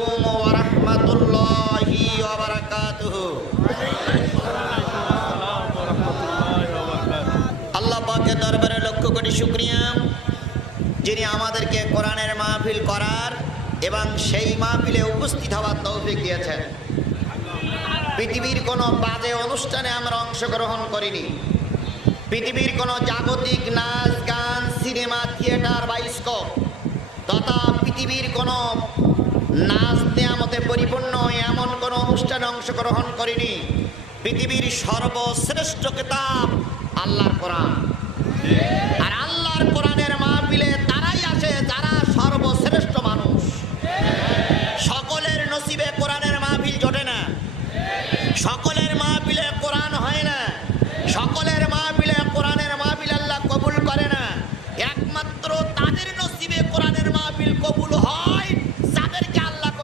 ওয়া রাহমাতুল্লাহি ওয়া বারাকাতুহু। আল্লাহ পাকের দরবারে লক্ষ কোটি শুকরিয়া, যিনি আমাদেরকে কোরআনের মাহফিল করার এবং সেই মাহফিলে উপস্থিত হওয়ার তৌফিক দিয়েছেন। পৃথিবীর কোনো বাজে অনুষ্ঠানে আমরা অংশগ্রহণ করিনি। পৃথিবীর কোনো জাগতিক নাচ গান, সিনেমা, থিয়েটার, বায়োস্কোপ তথা পৃথিবীর কোনো নাচ নেয়ামতে পরিপূর্ণ এমন কোনো অনুষ্ঠানে অংশগ্রহণ করিনি। পৃথিবীর সর্বশ্রেষ্ঠ কিতাব আল্লাহর কোরআন।